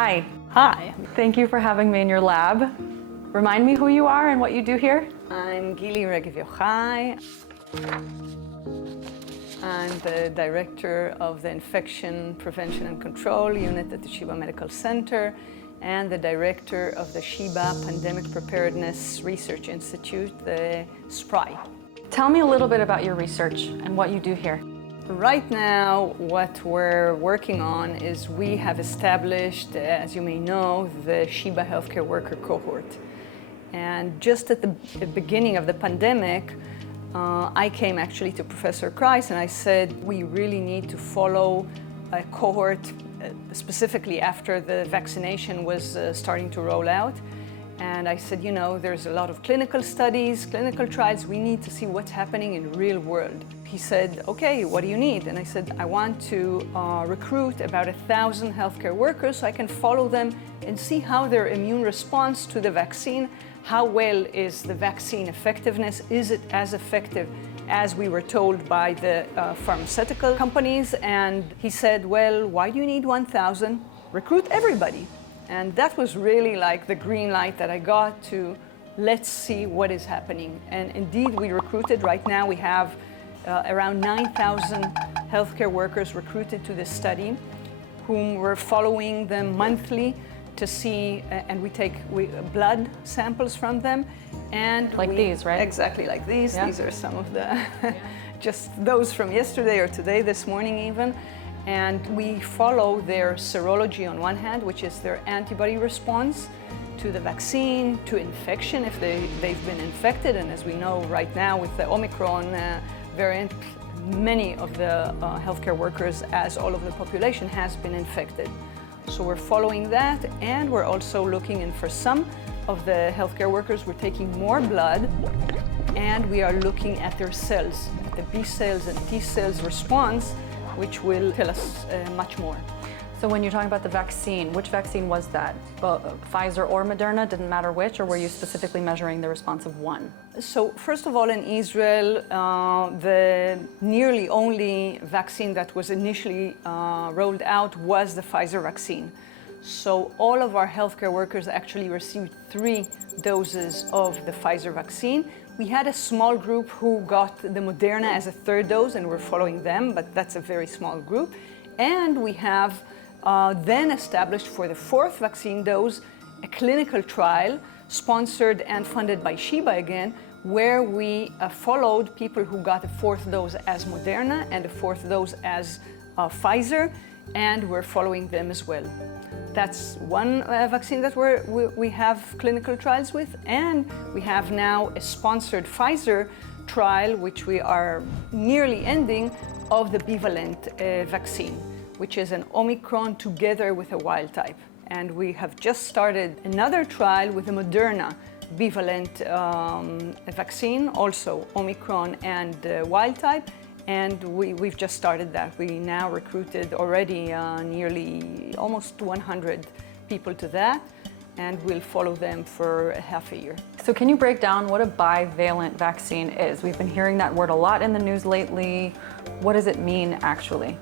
Hi. Hi. Thank you for having me in your lab. Remind me who you are and what you do here. I'm Gili Regev-Yochay. I'm the director of the Infection Prevention and Control Unit at the Sheba Medical Center and the director of the Sheba Pandemic Preparedness Research Institute, the SPRI. Tell me a little bit about your research and what you do here. Right now, what we're working on is we have established, as you may know, the Sheba healthcare worker cohort. And just at the beginning of the pandemic, I came actually to Professor Kreis and I said, we really need to follow a cohort, specifically after the vaccination was starting to roll out. And I said, you know, there's a lot of clinical studies, clinical trials, we need to see what's happening in the real world. He said, okay, what do you need? And I said, I want to recruit about 1,000 healthcare workers so I can follow them and see how their immune response to the vaccine, how well is the vaccine effectiveness, is it as effective as we were told by the pharmaceutical companies? And he said, well, why do you need 1,000? Recruit everybody. And that was really like the green light that I got to let's see what is happening. And indeed, we recruited. Right now, we have around 9,000 healthcare workers recruited to this study, whom we're following them monthly to see, and we take blood samples from them. And like these, right? Exactly like these. Yeah. These are some of the, just those from yesterday or today, this morning even. And we follow their serology on one hand, which is their antibody response to the vaccine, to infection if they've been infected. And as we know right now with the Omicron variant, many of the healthcare workers, as all of the population, has been infected. So we're following that, and we're also looking in for some of the healthcare workers, we're taking more blood, and we are looking at their cells, the B cells and T cells response, which will tell us much more. So when you're talking about the vaccine, which vaccine was that? Pfizer or Moderna, didn't matter which, or were you specifically measuring the response of one? So first of all, in Israel, the nearly only vaccine that was initially rolled out was the Pfizer vaccine. So all of our healthcare workers actually received 3 doses of the Pfizer vaccine. We had a small group who got the Moderna as a 3rd dose, and we're following them, but that's a very small group. And we have then established for the 4th vaccine dose a clinical trial sponsored and funded by Sheba again, where we followed people who got the 4th dose as Moderna and the 4th dose as Pfizer, and we're following them as well. That's one vaccine that we have clinical trials with, and we have now a sponsored Pfizer trial, which we are nearly ending, of the Bivalent vaccine, which is an Omicron together with a wild type. And we have just started another trial with a Moderna Bivalent vaccine, also Omicron and wild type. And we've just started that. We now recruited already nearly almost 100 people to that, and we'll follow them for half a year. So can you break down what a bivalent vaccine is? We've been hearing that word a lot in the news lately. What does it mean actually?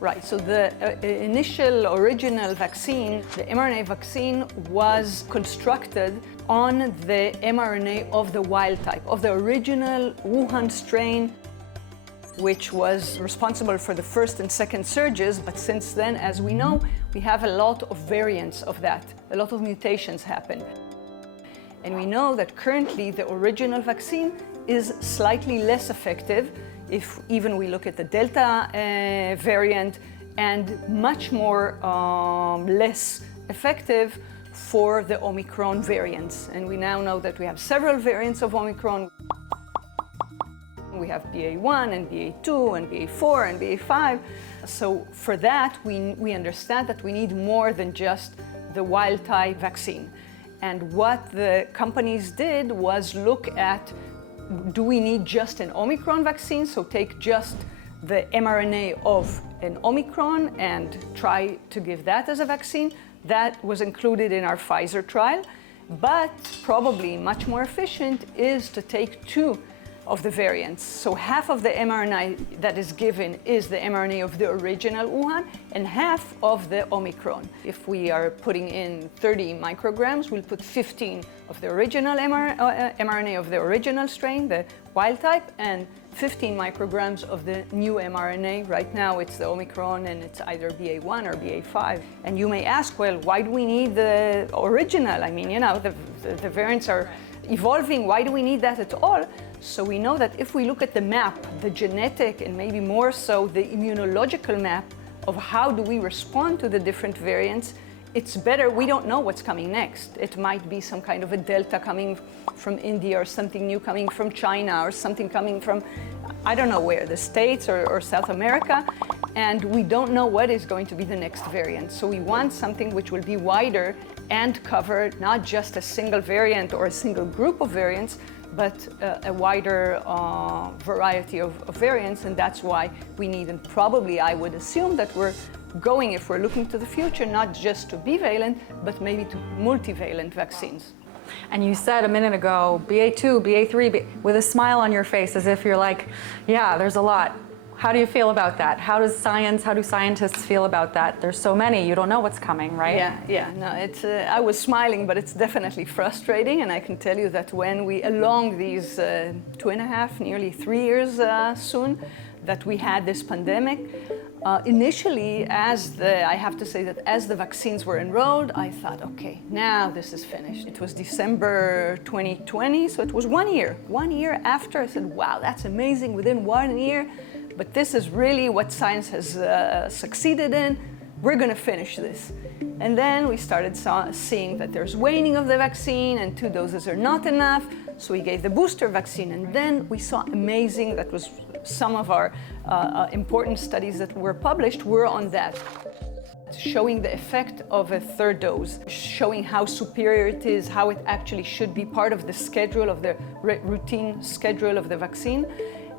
Right, so the initial original vaccine, the mRNA vaccine, was constructed on the mRNA of the wild type, of the original Wuhan strain, which was responsible for the 1st and 2nd surges, but since then, as we know, we have a lot of variants of that. A lot of mutations happen. And we know that currently the original vaccine is slightly less effective if even we look at the Delta variant, and much more less effective for the Omicron variants. And we now know that we have several variants of Omicron. We have BA1 and BA2 and BA4 and BA5. So for that, we understand that we need more than just the wild type vaccine. And what the companies did was look at, do we need just an Omicron vaccine? So take just the mRNA of an Omicron and try to give that as a vaccine. That was included in our Pfizer trial. But probably much more efficient is to take 2 of the variants. So half of the mRNA that is given is the mRNA of the original Wuhan and half of the Omicron. If we are putting in 30 micrograms, we'll put 15 of the original mRNA of the original strain, the wild type, and 15 micrograms of the new mRNA. Right now it's the Omicron and it's either BA1 or BA5. And you may ask, well, why do we need the original? I mean, the variants are evolving, why do we need that at all? So we know that if we look at the map, the genetic and maybe more so the immunological map of how do we respond to the different variants, it's better, we don't know what's coming next. It might be some kind of a Delta coming from India or something new coming from China or something coming from, I don't know where, the States or South America, and we don't know what is going to be the next variant. So we want something which will be wider and cover not just a single variant or a single group of variants, but a wider variety of variants, and that's why we need, and probably I would assume that we're going, if we're looking to the future, not just to bivalent, but maybe to multivalent vaccines. And you said a minute ago, BA2, BA3, with a smile on your face, as if you're like, yeah, there's a lot. How do you feel about that? How do scientists feel about that? There's so many, you don't know what's coming, right? Yeah, no, it's, I was smiling, but it's definitely frustrating, and I can tell you that when we, along these 2.5, nearly 3 years soon, that we had this pandemic, initially, I have to say that as the vaccines were enrolled, I thought, okay, now this is finished. It was December 2020, so it was 1 year. 1 year after, I said, wow, that's amazing, within 1 year, but this is really what science has succeeded in. We're gonna finish this. And then we started seeing that there's waning of the vaccine and 2 doses are not enough, so we gave the booster vaccine, and then we saw amazing, that was some of our important studies that were published were on that, showing the effect of a 3rd dose, showing how superior it is, how it actually should be part of the schedule, of the routine schedule of the vaccine.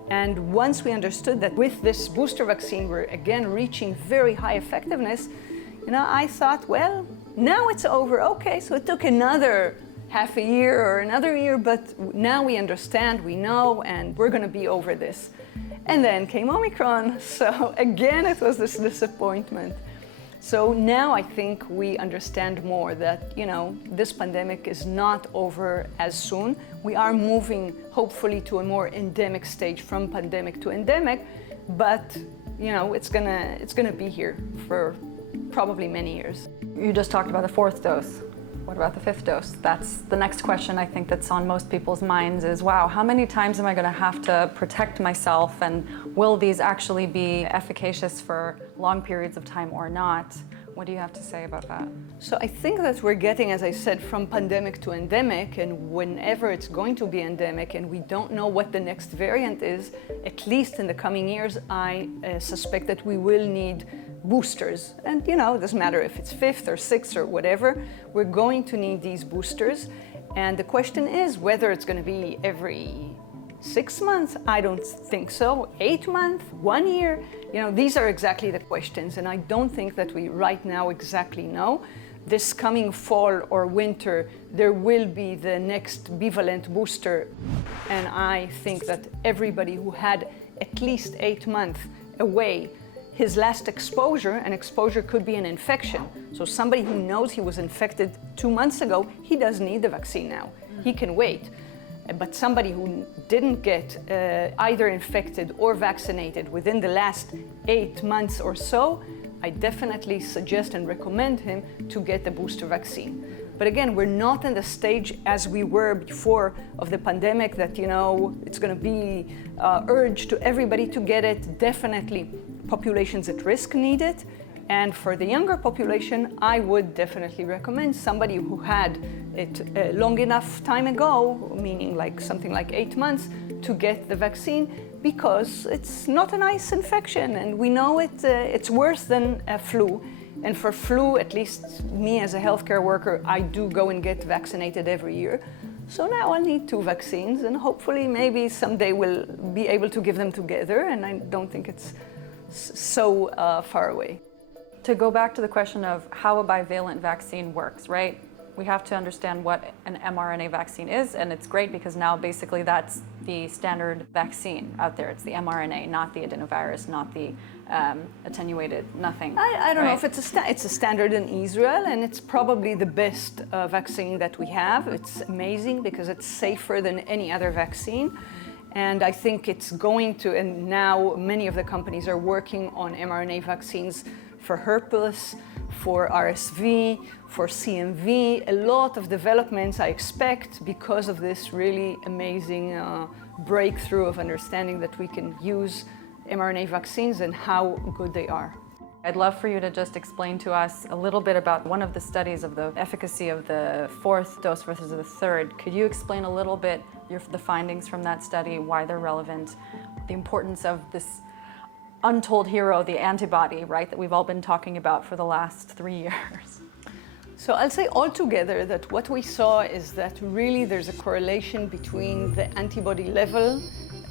And once we understood that with this booster vaccine we're again reaching very high effectiveness, I thought, well, now it's over. Okay, so it took another half a year or another year, but now we understand, we know, and we're going to be over this. And then came Omicron, so again it was this disappointment. So now I think we understand more that, this pandemic is not over as soon. We are moving, hopefully, to a more endemic stage, from pandemic to endemic, but, it's gonna be here for probably many years. You just talked about the 4th dose. What about the 5th dose? That's the next question I think that's on most people's minds is, wow, how many times am I going to have to protect myself, and will these actually be efficacious for long periods of time or not? What do you have to say about that? So I think that we're getting, as I said, from pandemic to endemic, and whenever it's going to be endemic and we don't know what the next variant is, at least in the coming years, I suspect that we will need boosters. And it doesn't matter if it's 5th or 6th or whatever, we're going to need these boosters. And the question is whether it's going to be every 6 months. I don't think so. 8 months, 1 year. These are exactly the questions, and I don't think that we right now exactly know. This coming fall or winter, there will be the next bivalent booster, and I think that everybody who had at least 8 months away his last exposure, an exposure could be an infection. So somebody who knows he was infected 2 months ago, he doesn't need the vaccine now. He can wait. But somebody who didn't get either infected or vaccinated within the last 8 months or so, I definitely suggest and recommend him to get the booster vaccine. But again, we're not in the stage as we were before of the pandemic that, it's going to be urged to everybody to get it. Definitely, populations at risk need it. And for the younger population, I would definitely recommend somebody who had it long enough time ago, meaning like something like 8 months, to get the vaccine, because it's not a nice infection, and we know it's worse than a flu. And for flu, at least me as a healthcare worker, I do go and get vaccinated every year. So now I'll need 2 vaccines, and hopefully maybe someday we'll be able to give them together, and I don't think it's so far away. To go back to the question of how a bivalent vaccine works, right? we have to understand what an mRNA vaccine is, and it's great because now basically that's the standard vaccine out there. It's the mRNA, not the adenovirus, not the attenuated, nothing. I don't know if it's a standard in Israel, and it's probably the best vaccine that we have. It's amazing because it's safer than any other vaccine. And I think it's going to, and now many of the companies are working on mRNA vaccines for herpes, for RSV, for CMV, a lot of developments I expect because of this really amazing breakthrough of understanding that we can use mRNA vaccines and how good they are. I'd love for you to just explain to us a little bit about one of the studies of the efficacy of the 4th dose versus the 3rd. Could you explain a little bit the findings from that study, why they're relevant, the importance of this untold hero, the antibody, right, that we've all been talking about for the last 3 years? So I'll say altogether that what we saw is that really there's a correlation between the antibody level,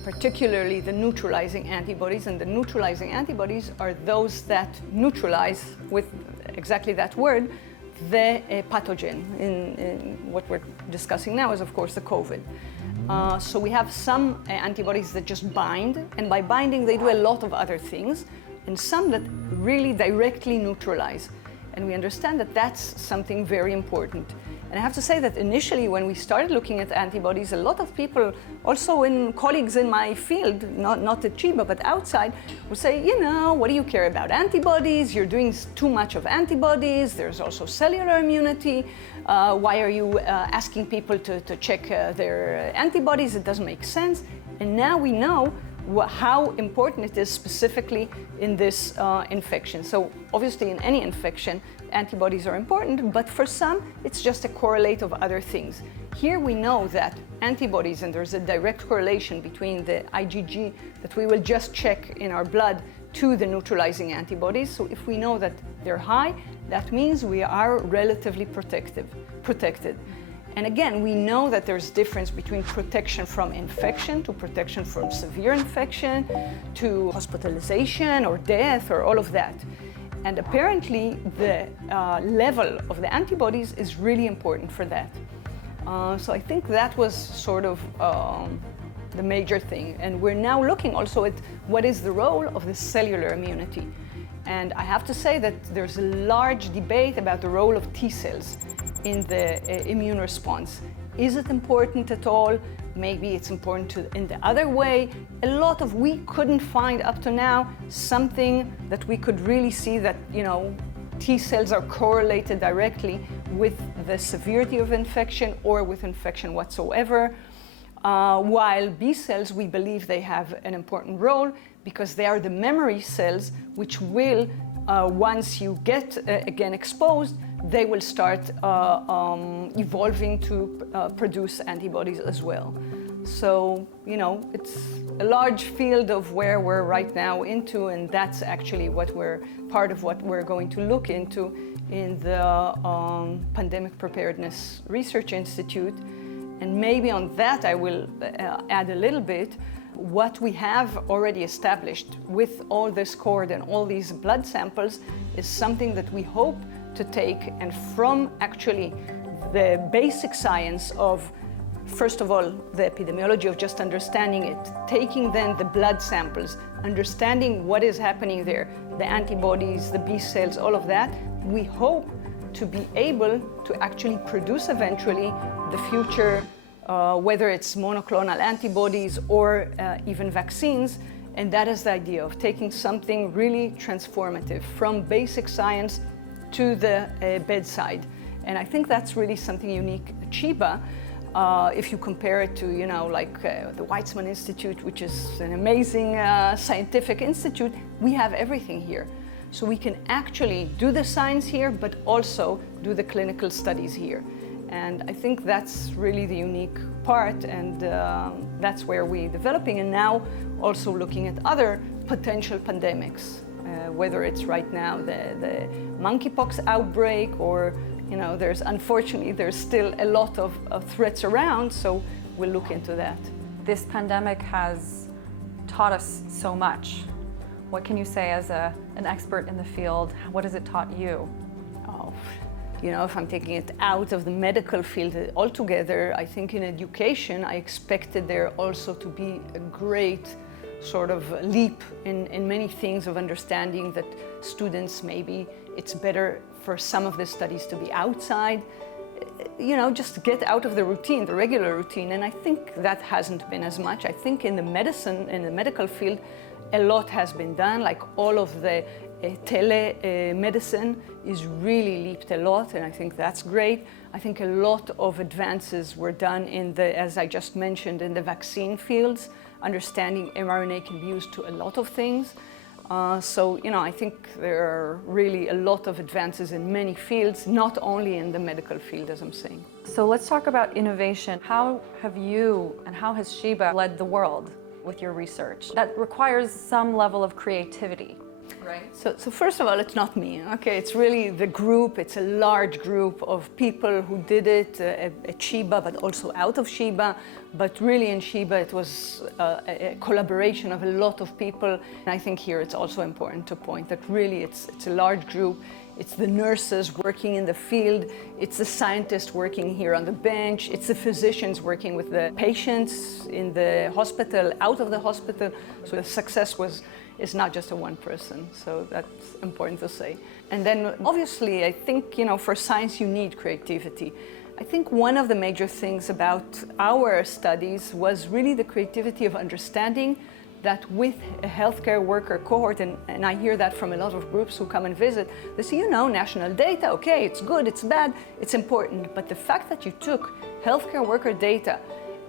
particularly the neutralizing antibodies, and the neutralizing antibodies are those that neutralize, with exactly that word, the pathogen. In what we're discussing now is, of course, the COVID. So we have some antibodies that just bind, and by binding they do a lot of other things, and some that really directly neutralize. And we understand that that's something very important. And I have to say that initially when we started looking at antibodies, a lot of people, also colleagues in my field, not at Chiba, but outside, would say, you know, what do you care about antibodies? You're doing too much of antibodies. There's also cellular immunity. Why are you asking people to check their antibodies? It doesn't make sense. And now we know how important it is specifically in this infection. So obviously in any infection, antibodies are important, but for some, it's just a correlate of other things. Here we know that antibodies, and there's a direct correlation between the IgG that we will just check in our blood to the neutralizing antibodies. So if we know that they're high, that means we are relatively protected. And again, we know that there's difference between protection from infection to protection from severe infection to hospitalization or death or all of that. And apparently the level of the antibodies is really important for that. So I think that was sort of the major thing. And we're now looking also at what is the role of the cellular immunity. And I have to say that there's a large debate about the role of T cells in the immune response. Is it important at all? Maybe it's important in the other way. We couldn't find up to now something that we could really see that, you know, T cells are correlated directly with the severity of infection or with infection whatsoever. While B cells, we believe they have an important role because they are the memory cells which will, once you get again exposed, they will start evolving to produce antibodies as well. So, you know, it's a large field of where we're right now into, and that's actually part of what we're going to look into in the Pandemic Preparedness Research Institute. And maybe on that I will add a little bit. What we have already established with all this cord and all these blood samples is something that we hope to take, and from actually the basic science of, first of all, the epidemiology of just understanding it, taking then the blood samples, understanding what is happening there, the antibodies, the B cells, all of that, we hope to be able to actually produce eventually the future, whether it's monoclonal antibodies or even vaccines. And that is the idea of taking something really transformative from basic science to the bedside. And I think that's really something unique at Chiba. If you compare it to, you know, like the Weizmann Institute, which is an amazing scientific institute, we have everything here. So we can actually do the science here, but also do the clinical studies here. And I think that's really the unique part, and that's where we're developing, and now also looking at other potential pandemics, whether it's right now the monkeypox outbreak, or, you know, unfortunately there's still a lot of threats around, so we'll look into that. This pandemic has taught us so much. What can you say as an expert in the field? What has it taught you? Oh, You know, if I'm taking it out of the medical field altogether, I think in education, I expected there also to be a great sort of leap in many things of understanding that students, maybe it's better for some of the studies to be outside, you know, just get out of the routine, the regular routine. And I think that hasn't been as much. I think in the medical field, a lot has been done, like all of the telemedicine is really leaped a lot, and I think that's great. I think a lot of advances were done in the, as I just mentioned, in the vaccine fields. Understanding mRNA can be used to a lot of things. So, you know, I think there are really a lot of advances in many fields, not only in the medical field, as I'm saying. So let's talk about innovation. How have you and how has Sheba led the world with your research? That requires some level of creativity. Right. So first of all, it's not me, okay? It's really the group. It's a large group of people who did it at Sheba, but also out of Sheba. But really in Sheba, it was a collaboration of a lot of people. And I think here it's also important to point that really it's a large group. It's the nurses working in the field. It's the scientists working here on the bench. It's the physicians working with the patients in the hospital, out of the hospital. So the success is not just a one person. So that's important to say. And then obviously, I think, you know, for science, you need creativity. I think one of the major things about our studies was really the creativity of understanding that with a healthcare worker cohort, and I hear that from a lot of groups who come and visit, they say, you know, national data, okay, it's good, it's bad, it's important. But the fact that you took healthcare worker data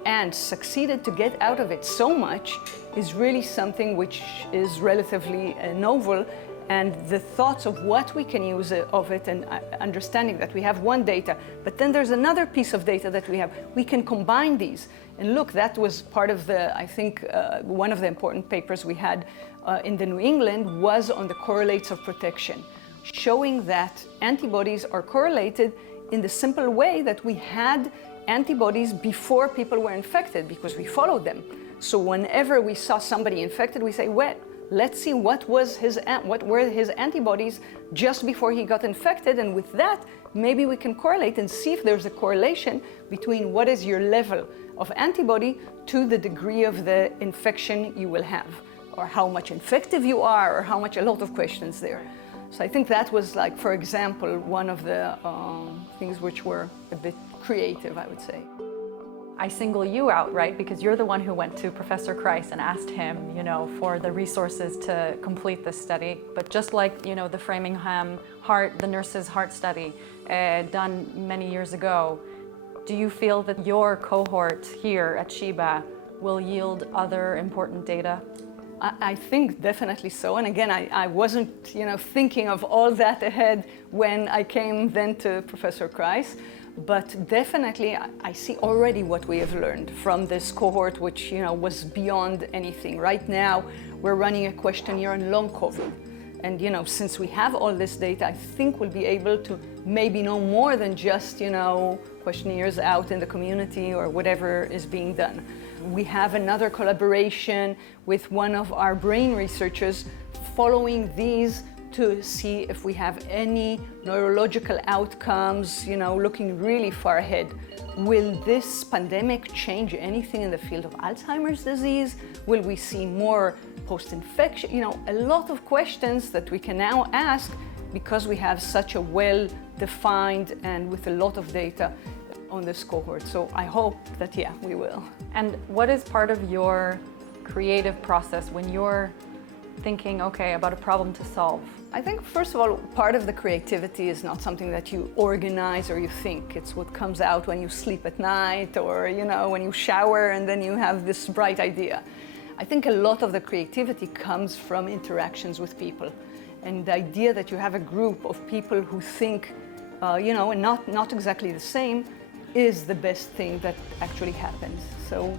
and succeeded to get out of it so much is really something which is relatively novel. And the thoughts of what we can use of it, and understanding that we have one data, but then there's another piece of data that we have. We can combine these. And look, that was part of the, I think, one of the important papers we had in the New England was on the correlates of protection, showing that antibodies are correlated in the simple way that we had antibodies before people were infected, because we followed them. So whenever we saw somebody infected, we say, well, let's see what were his antibodies just before he got infected, and with that, maybe we can correlate and see if there's a correlation between what is your level of antibody to the degree of the infection you will have, or how much infective you are, or how much, a lot of questions there. So I think that was, like, for example, one of the things which were a bit creative, I would say. I single you out, right? Because you're the one who went to Professor Kreis and asked him, you know, for the resources to complete this study. But just like, you know, the Framingham the nurses' heart study done many years ago, do you feel that your cohort here at Sheba will yield other important data? I think definitely so. And again, I wasn't, you know, thinking of all that ahead when I came then to Professor Kreis. But definitely, I see already what we have learned from this cohort, which, you know, was beyond anything. Right now, we're running a questionnaire on long COVID. And, you know, since we have all this data, I think we'll be able to maybe know more than just, you know, questionnaires out in the community or whatever is being done. We have another collaboration with one of our brain researchers following these to see if we have any neurological outcomes, you know, looking really far ahead. Will this pandemic change anything in the field of Alzheimer's disease? Will we see more post-infection? You know, a lot of questions that we can now ask because we have such a well-defined and with a lot of data on this cohort. So I hope that, yeah, we will. And what is part of your creative process when you're thinking, okay, about a problem to solve? I think, first of all, part of the creativity is not something that you organize or you think. It's what comes out when you sleep at night, or, you know, when you shower and then you have this bright idea. I think a lot of the creativity comes from interactions with people. And the idea that you have a group of people who think, you know, and not exactly the same, is the best thing that actually happens. So,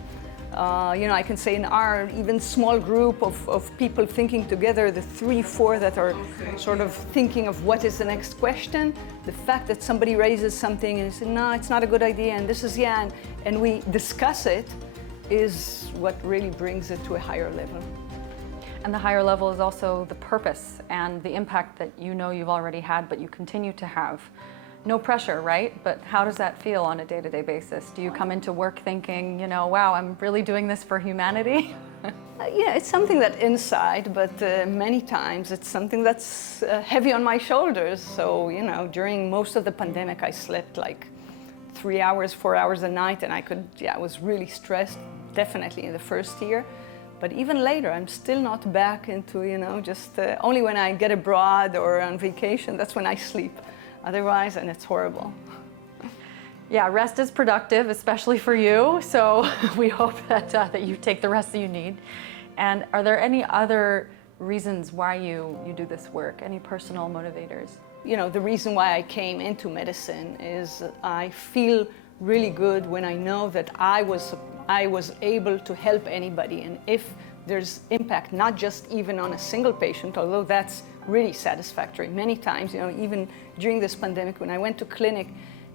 you know, I can say in our even small group of people thinking together, the 3-4 that are sort of thinking of what is the next question, the fact that somebody raises something and says, no, it's not a good idea, and this is, yeah, and we discuss it, is what really brings it to a higher level. And the higher level is also the purpose and the impact that you know you've already had, but you continue to have. No pressure, right? But how does that feel on a day-to-day basis? Do you come into work thinking, wow, I'm really doing this for humanity? Yeah, it's something that inside, but many times it's something that's heavy on my shoulders. So, during most of the pandemic, I slept like 3 hours, 4 hours a night, and I was really stressed, definitely in the first year. But even later, I'm still not back into, just only when I get abroad or on vacation, that's when I sleep. Otherwise, and it's horrible. Yeah, rest is productive, especially for you. So we hope that you take the rest that you need. And are there any other reasons why you do this work? Any personal motivators? The reason why I came into medicine is I feel really good when I know that I was able to help anybody. And if there's impact, not just even on a single patient, although that's really satisfactory. Many times, even during this pandemic, when I went to clinic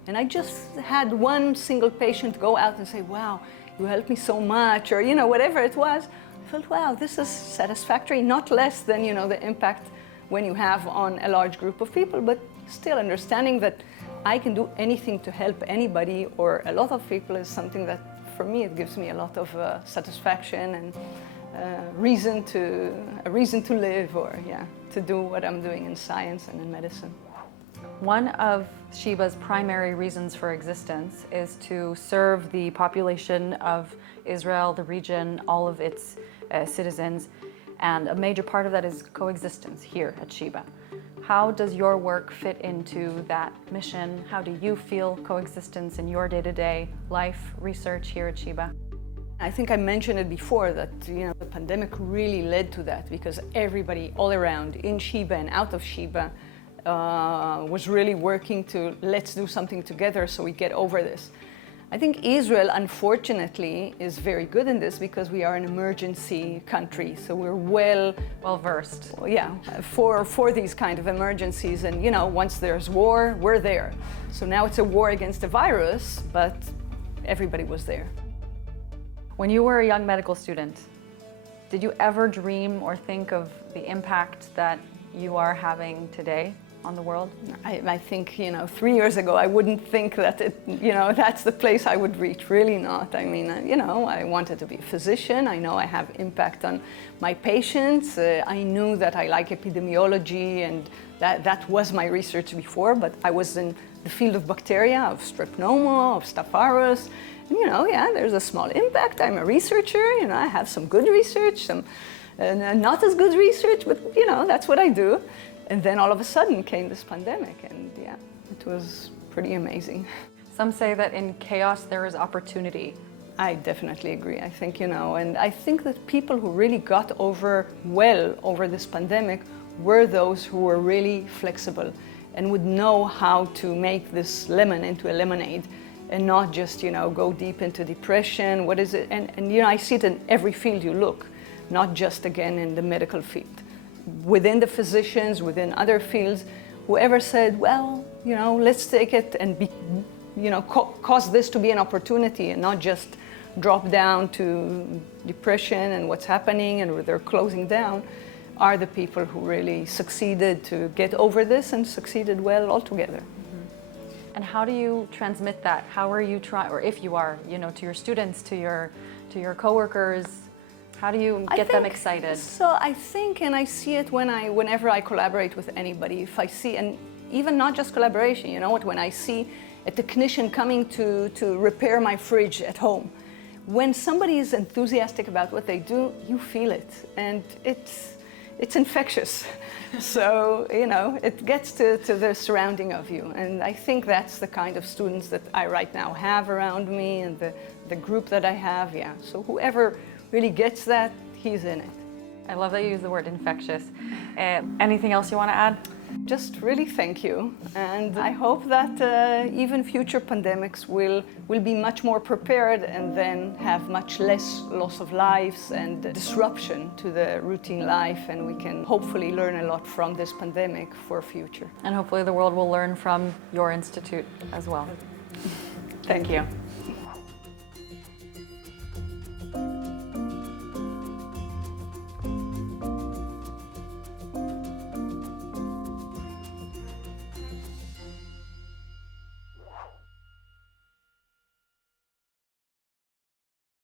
and I just had one single patient go out and say, wow, you helped me so much, or whatever it was, I felt, wow, this is satisfactory, not less than the impact when you have on a large group of people, but still understanding that I can do anything to help anybody or a lot of people is something that, for me, it gives me a lot of satisfaction and a reason to live, or to do what I'm doing in science and in medicine. One of Sheba's primary reasons for existence is to serve the population of Israel, the region, all of its citizens, and a major part of that is coexistence here at Sheba. How does your work fit into that mission? How do you feel coexistence in your day-to-day life, research here at Sheba? I think I mentioned it before that the pandemic really led to that, because everybody all around in Sheba and out of Sheba was really working to let's do something together so we get over this. I think Israel, unfortunately, is very good in this because we are an emergency country, so we're well versed. Yeah, for these kind of emergencies, and once there's war, we're there. So now it's a war against a virus, but everybody was there. When you were a young medical student, did you ever dream or think of the impact that you are having today on the world? I think, 3 years ago, I wouldn't think that that's the place I would reach, really not. I mean, I wanted to be a physician. I know I have impact on my patients. I knew that I like epidemiology, and that was my research before, but I was in the field of bacteria, of Strep pneumoniae, of Staph aureus. There's a small impact. I'm a researcher, I have some good research, some not as good research, but that's what I do. And then all of a sudden came this pandemic, and it was pretty amazing. Some say that in chaos there is opportunity. I definitely agree. I think, and I think that people who really got over this pandemic were those who were really flexible and would know how to make this lemon into a lemonade and not just, go deep into depression. What is it? And I see it in every field you look, not just, again, in the medical field. Within the physicians, within other fields, whoever said, well, let's take it and cause this to be an opportunity and not just drop down to depression and what's happening and they're closing down, are the people who really succeeded to get over this and succeeded well altogether. And how do you transmit that? How are you trying, or if you are, to your students, to your coworkers? How do you get them excited? So I think, and I see it whenever I collaborate with anybody, if I see, and even not just collaboration, when I see a technician coming to repair my fridge at home, when somebody is enthusiastic about what they do, you feel it, and it's infectious. So, it gets to the surrounding of you, and I think that's the kind of students that I right now have around me, and the group that I have, So whoever really gets that, he's in it. I love that you use the word infectious. Anything else you want to add? Just really thank you, and I hope that even future pandemics will be much more prepared and then have much less loss of lives and disruption to the routine life, and we can hopefully learn a lot from this pandemic for future. And hopefully the world will learn from your institute as well. Thank you.